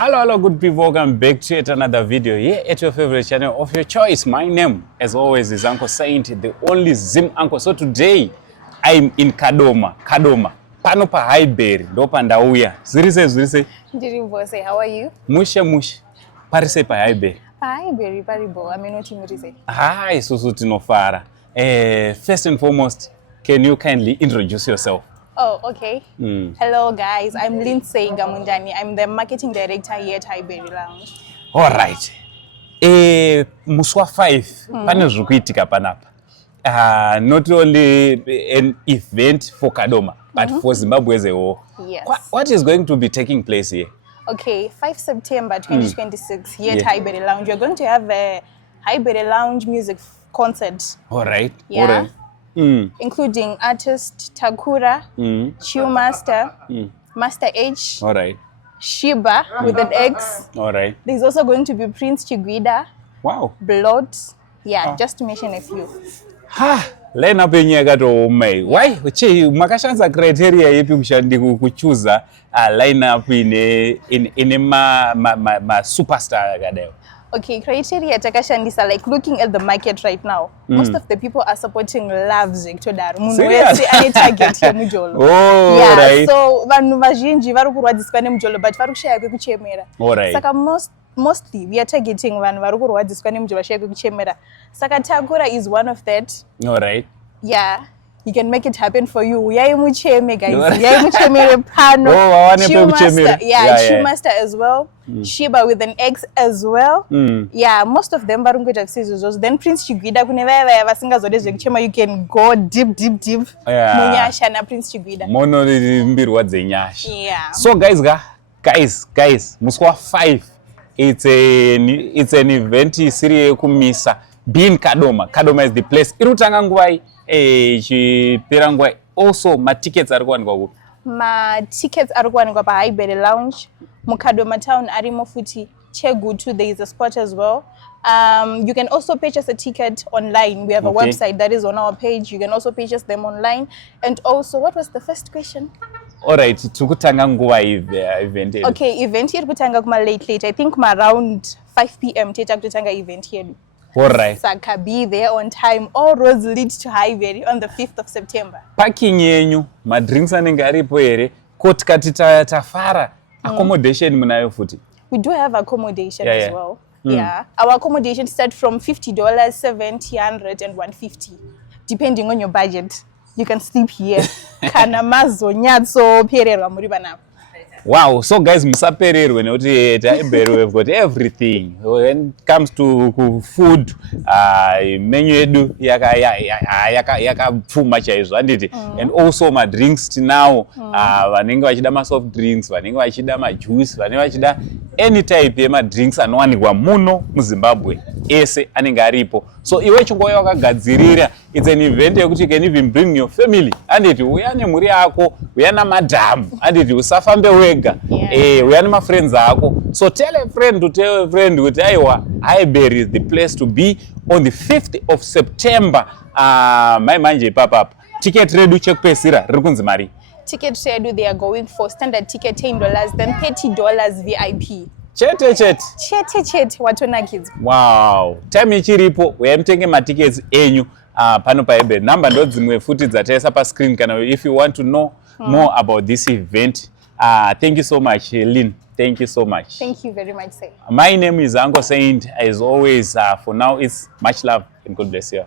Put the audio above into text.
Hello, good people. Welcome back to yet another video here at your favorite channel of your choice. My name, as always, is Uncle Saint, the only Zim uncle. So today, I'm in Kadoma. Pano paHighbury. Dopa ndauya. Zirise. Ndirimbose, how are you? Mushe. Parise paHighbury. paHighbury, paribo. Aminoti murise. Hi, susu tinofara. First and foremost, can you kindly introduce yourself? Oh, okay. Hello, guys. I'm Lindsay Gamundani. I'm the marketing director here at paHighbury Lounge. All right. Muswa 5. Pane zvikuitika panapa. Not only an event for Kadoma, but for Zimbabwe as a whole. Yes. What is going to be taking place here? Okay, 5 September 2026 here at paHighbury Lounge. We're going to have a paHighbury Lounge music concert. All right. Yeah. All right. Including artist Takura, Chiu Master, Master H, All right. Shiba with an X. All right. There's also going to be Prince Chigwida, Wow. Blood. Yeah, just to mention a few. Line up yenyaka to mai. Why? Makashanza criteria yepi kushandi kuchuza line up in ma superstar akadeo. Okay, criteria takashandisa, like looking at the market right now, most of the people are supporting Love Zectodaro. Serious? Any target here mujolo. Oh, yeah, right. so vanhu vazhinji vari kurwadziswa nemujolo but vari kushaya kwekuchemera. All right. Saka mostly we are targeting vanhu vari kurwadziswa nemujolo vashaya kwekuchemera. Saka Takura is one of that. All right. Yeah. He can make it happen for you. Yai mucheme, guys. Yai muchemere pano. Chiu Master. Chiu Master as well. Shiba with an X as well. Yeah, most of them varungoita kusizo. Then Prince Chigwida kunevaya vasingazode zvekuchema, you can go deep. Munyasha na Prince Chigwida. Mono mbirwa dzenyasha. Yeah. So guys, Muswa 5. It's an event isiri kumisa. Being Kadoma. Kadoma is the place. Irutanga ngwai. Chipera ngwai. Also, ma tickets are kuwanikwa kupi? Ma tickets are kuwanikwa paHighbury Lounge. Mukadoma town arimo futi. Chegutu, there is a spot as well. You can also purchase a ticket online. We have a website that is on our page. You can also purchase them online. And also, what was the first question? Alright, tukutanga nguwa event. Okay, event here kutanga kuma late. I think around 5 p.m. teta kutanga event here. Alright. Saka be there on time. All roads lead to paHighbury on the 5th of September. Parking yenyu, ma drinks anenge aripo here. Kuti kati tafara, accommodation munayo futi. We do have accommodation as well. Yeah. Our accommodation start from $50, $70, $100, and $150, depending on your budget. You can sleep here. Kana mazo nyatso pererwa muri banapo. Wow, so guys, musapererwe nekuti at paHighbury we've got everything. When it comes to food, menu yedu yakapfuma chaizvo handiti. And also ma drinks tinawo, vanenge vachida ma soft drinks, vanenge vachida ma juice, vanenge vachida any type yema drinks anowanikwa muno muZimbabwe. Ese anenge aripo. So iwe chingouya wakagadzirira, it's an event yekuti you can even bring your family. Handiti uya nemhuri yako, uya namadhamu. Handiti usafambe wega. Uya nema friends ako. So tell a friend to tell a friend kuti aiwa paHighbury is the place to be on the 5th of September. Manje papa. Ticket redu chekupesira riri kunzi mari. Ticket redu, they are going for standard ticket $10, then $30 VIP. Chete. Watonakidza. Wow. Time ichiripo uyamutenge ma tickets enyu pano paHighbury. Number ndo dzimwe futi dzataisa pa screen kana if you want to know more about this event. Thank you so much, Lynn. Thank you so much. Thank you very much, sir. My name is Uncle Saint. As always, for now, it's much love and God bless you.